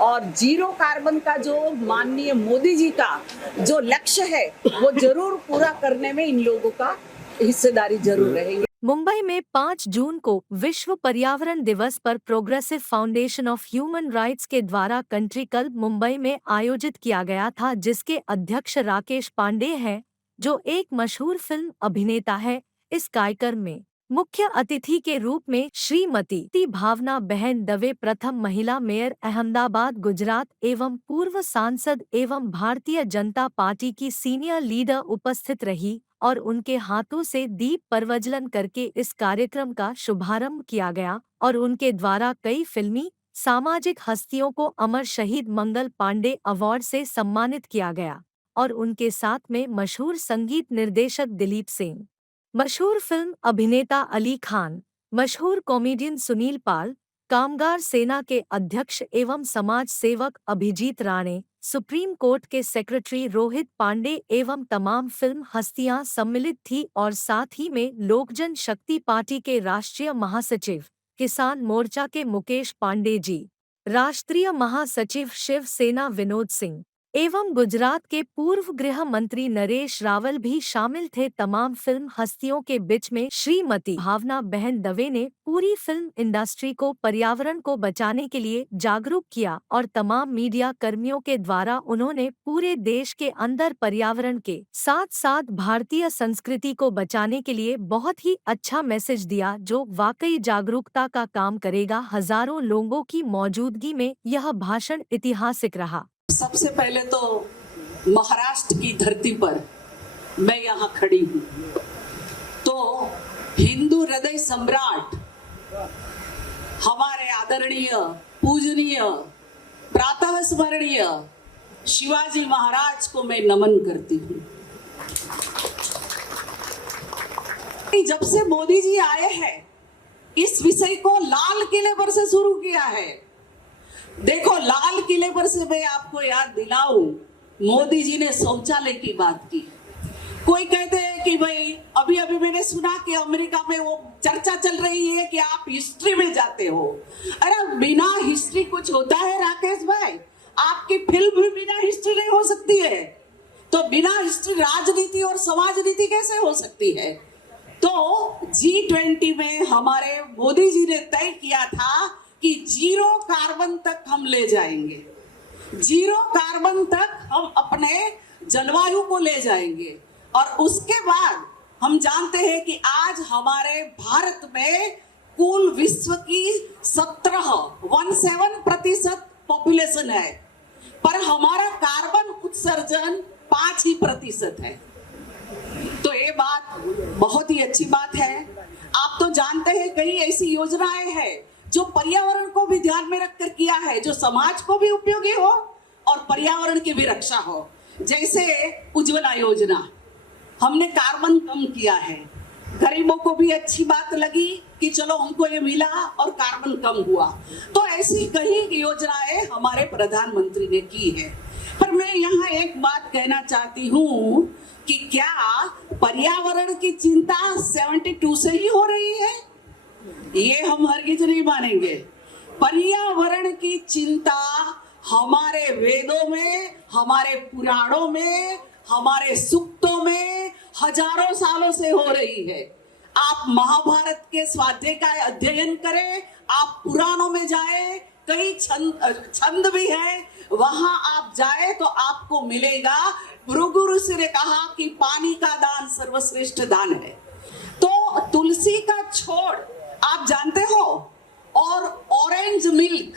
और zero carbon का जो माननीय मोदी जी का जो लक्ष्य है वो जरूर पूरा करने में इन लोगों का हिस्सेदारी जरूर रहेगी। मुंबई में 5 जून को विश्व पर्यावरण दिवस पर progressive foundation of human rights के द्वारा कंट्री क्लब मुंबई में आयोजित किया गया था, जिसके अध्यक्ष राकेश पांडे हैं, जो एक मशहूर फिल्म अभिनेता है। इस कार्यक्रम में मुख्य अतिथि के रूप में श्रीमती भावना बहन दवे, प्रथम महिला मेयर अहमदाबाद गुजरात एवं पूर्व सांसद एवं भारतीय जनता पार्टी की सीनियर लीडर उपस्थित रही और उनके हाथों से दीप प्रज्वलन करके इस कार्यक्रम का शुभारंभ किया गया और उनके द्वारा कई फिल्मी सामाजिक हस्तियों को अमर शहीद मंगल पांडे अवार्ड से सम्मानित किया गया और उनके साथ में मशहूर संगीत निर्देशक दिलीप सिंह, मशहूर फिल्म अभिनेता अली खान, मशहूर कॉमेडियन सुनील पाल, कामगार सेना के अध्यक्ष एवं समाज सेवक अभिजीत राणे, सुप्रीम कोर्ट के सेक्रेटरी रोहित पांडे एवं तमाम फिल्म हस्तियां सम्मिलित थी और साथ ही में लोकजन शक्ति पार्टी के राष्ट्रीय महासचिव, किसान मोर्चा के मुकेश पांडे जी, राष्ट्रीय महासचिव शिव सेना विनोद सिंह एवं गुजरात के पूर्व गृह मंत्री नरेश रावल भी शामिल थे। तमाम फिल्म हस्तियों के बीच में श्रीमती भावना बहन दवे ने पूरी फिल्म इंडस्ट्री को पर्यावरण को बचाने के लिए जागरूक किया और तमाम मीडिया कर्मियों के द्वारा उन्होंने पूरे देश के अंदर पर्यावरण के साथ साथ भारतीय संस्कृति को बचाने के लिए बहुत ही अच्छा मैसेज दिया, जो वाकई जागरूकता का काम करेगा। हजारों लोगों की मौजूदगी में यह भाषण ऐतिहासिक रहा। सबसे पहले तो महाराष्ट्र की धरती पर मैं यहाँ खड़ी हूँ तो हिंदू हृदय सम्राट हमारे आदरणीय पूजनीय प्रातः स्मरणीय शिवाजी महाराज को मैं नमन करती हूँ। जब से मोदी जी आए हैं इस विषय को लाल किले पर से शुरू किया है। देखो, लाल किले पर से मैं आपको याद दिलाऊं, मोदी जी ने शौचालय की बात की। कोई कहते हैं कि भाई अभी अभी मैंने सुना कि अमेरिका में वो चर्चा चल रही है कि आप हिस्ट्री में जाते हो। अरे बिना हिस्ट्री कुछ होता है राकेश भाई? आपकी फिल्म भी बिना हिस्ट्री नहीं हो सकती है, तो बिना हिस्ट्री राजनीति और समाज नीति कैसे हो सकती है? तो G20 में हमारे मोदी जी ने तय किया था कि जीरो कार्बन तक हम ले जाएंगे, जीरो कार्बन तक हम अपने जलवायु को ले जाएंगे। और उसके बाद हम जानते हैं कि आज हमारे भारत में कुल विश्व की 17% पॉपुलेशन है, पर हमारा कार्बन उत्सर्जन 5% है। तो ये बात बहुत ही अच्छी बात है। आप तो जानते हैं कई ऐसी योजनाएं हैं जो पर्यावरण को भी ध्यान में रखकर किया है, जो समाज को भी उपयोगी हो और पर्यावरण की भी रक्षा हो। जैसे उज्ज्वला योजना, हमने कार्बन कम किया है, गरीबों को भी अच्छी बात लगी कि चलो हमको ये मिला और कार्बन कम हुआ। तो ऐसी कई योजनाएं हमारे प्रधानमंत्री ने की है। पर मैं यहाँ एक बात कहना चाहती हूँ कि क्या पर्यावरण की चिंता 72 से ही हो रही है? ये हम हरगिज नहीं मानेंगे। पर्यावरण की चिंता हमारे वेदों में, हमारे पुराणों में, हमारे सूक्तों में हजारों सालों से हो रही है। आप महाभारत के स्वाध्याय का अध्ययन करें, आप पुराणों में जाएं, कई छंद भी है, वहां आप जाए तो आपको मिलेगा। भृगु ऋषि ने कहा कि पानी का दान सर्वश्रेष्ठ दान है। तो तुलसी का छोड़ आप जानते हो, और ऑरेंज मिल्क,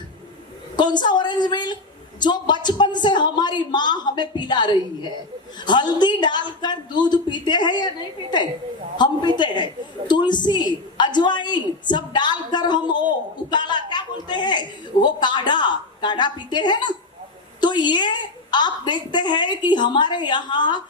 कौन सा ऑरेंज मिल्क? जो बचपन से हमारी माँ हमें पिला रही है। हल्दी डालकर दूध पीते हैं या नहीं पीते? हम पीते हैं। तुलसी, अजवाइन सब डालकर हम वो उकाला क्या बोलते हैं, वो काढ़ा पीते हैं ना। तो ये आप देखते हैं कि हमारे यहाँ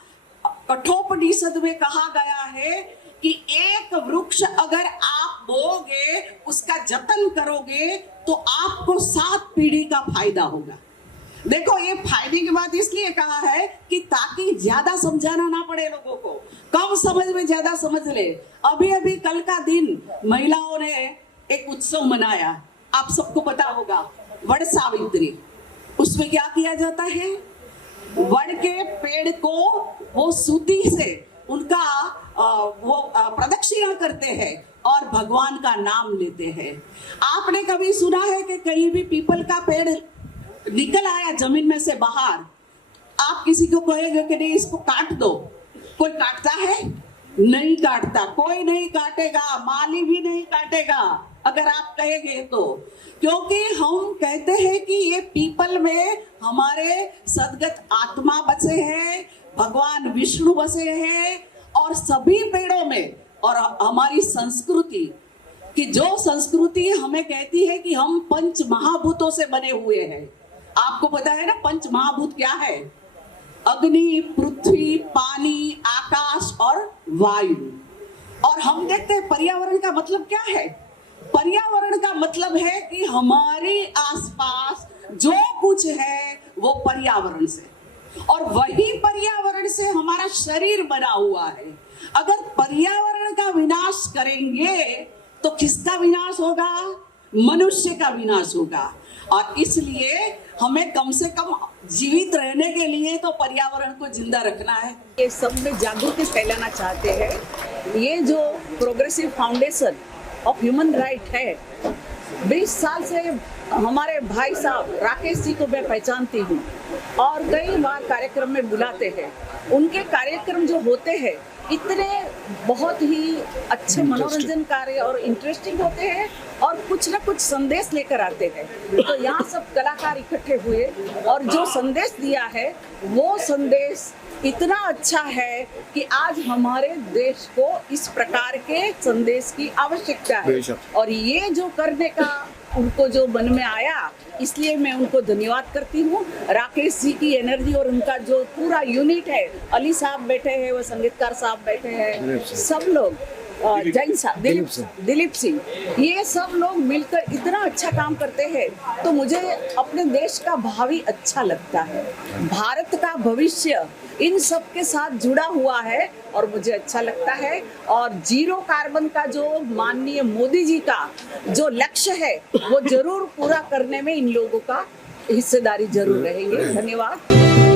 कठोपनिषद में कहा गया है कि एक वृक्ष अगर आप बोओगे, उसका जतन करोगे, तो आपको 7 पीढ़ी का फायदा होगा। देखो, ये फायदे की बात इसलिए कहा है कि ताकि ज्यादा समझाना ना पड़े लोगों को, कम समझ में ज्यादा समझ ले। अभी कल का दिन महिलाओं ने एक उत्सव मनाया, आप सबको पता होगा, वट सावित्री। उसमें क्या किया जाता है, वड़ के पेड़ को वो सूती से उनका प्रदक्षिणा करते हैं और भगवान का नाम लेते हैं। आपने कभी सुना है कि कहीं भी पीपल का पेड़ निकल आया जमीन में से बाहर, आप किसी को कहेंगे कि नहीं इसको काट दो, कोई काटता है? नहीं काटता, कोई नहीं काटेगा, माली भी नहीं काटेगा अगर आप कहेंगे तो, क्योंकि हम कहते हैं कि ये पीपल में हमारे सदगत आत्मा बसे हैं, भगवान विष्णु बसे हैं, और सभी पेड़ों में, और हमारी संस्कृति कि जो संस्कृति हमें कहती है कि हम पंच महाभूतों से बने हुए हैं। आपको पता है ना पंच महाभूत क्या है? अग्नि, पृथ्वी, पानी, आकाश और वायु। और हम देखते हैं पर्यावरण का मतलब क्या है? पर्यावरण का मतलब है कि हमारे आसपास जो कुछ है वो पर्यावरण से, और वही पर्यावरण से हमारा शरीर बना हुआ है। अगर पर्यावरण का विनाश करेंगे तो किसका विनाश होगा? मनुष्य का विनाश होगा। और इसलिए हमें कम से कम जीवित रहने के लिए तो पर्यावरण को जिंदा रखना है। ये सब में जागरूकता फैलाना चाहते हैं। ये जो progressive foundation of human right है, 20 साल से हमारे भाई साहब राकेश जी को मैं पहचानती हूँ और कई बार कार्यक्रम में बुलाते हैं। उनके कार्यक्रम जो होते हैं इतने बहुत ही अच्छे मनोरंजनकारी और इंटरेस्टिंग होते हैं और कुछ ना कुछ संदेश लेकर आते हैं। तो यहाँ सब कलाकार इकट्ठे हुए और जो संदेश दिया है वो संदेश इतना अच्छा है कि आज हमारे देश को इस प्रकार के संदेश की आवश्यकता है। और ये जो करने का उनको जो मन में आया, इसलिए मैं उनको धन्यवाद करती हूँ। राकेश जी की एनर्जी और उनका जो पूरा यूनिट है, अली साहब बैठे हैं, वो संगीतकार साहब बैठे हैं, सब लोग, जैन साहब, दिलीप सिंह, ये सब लोग मिलकर इतना अच्छा काम करते हैं। तो मुझे अपने देश का भावी अच्छा लगता है, भारत का भविष्य इन सब के साथ जुड़ा हुआ है और मुझे अच्छा लगता है। और जीरो कार्बन का जो माननीय मोदी जी का जो लक्ष्य है वो जरूर पूरा करने में इन लोगों का हिस्सेदारी जरूर रहेगी। धन्यवाद।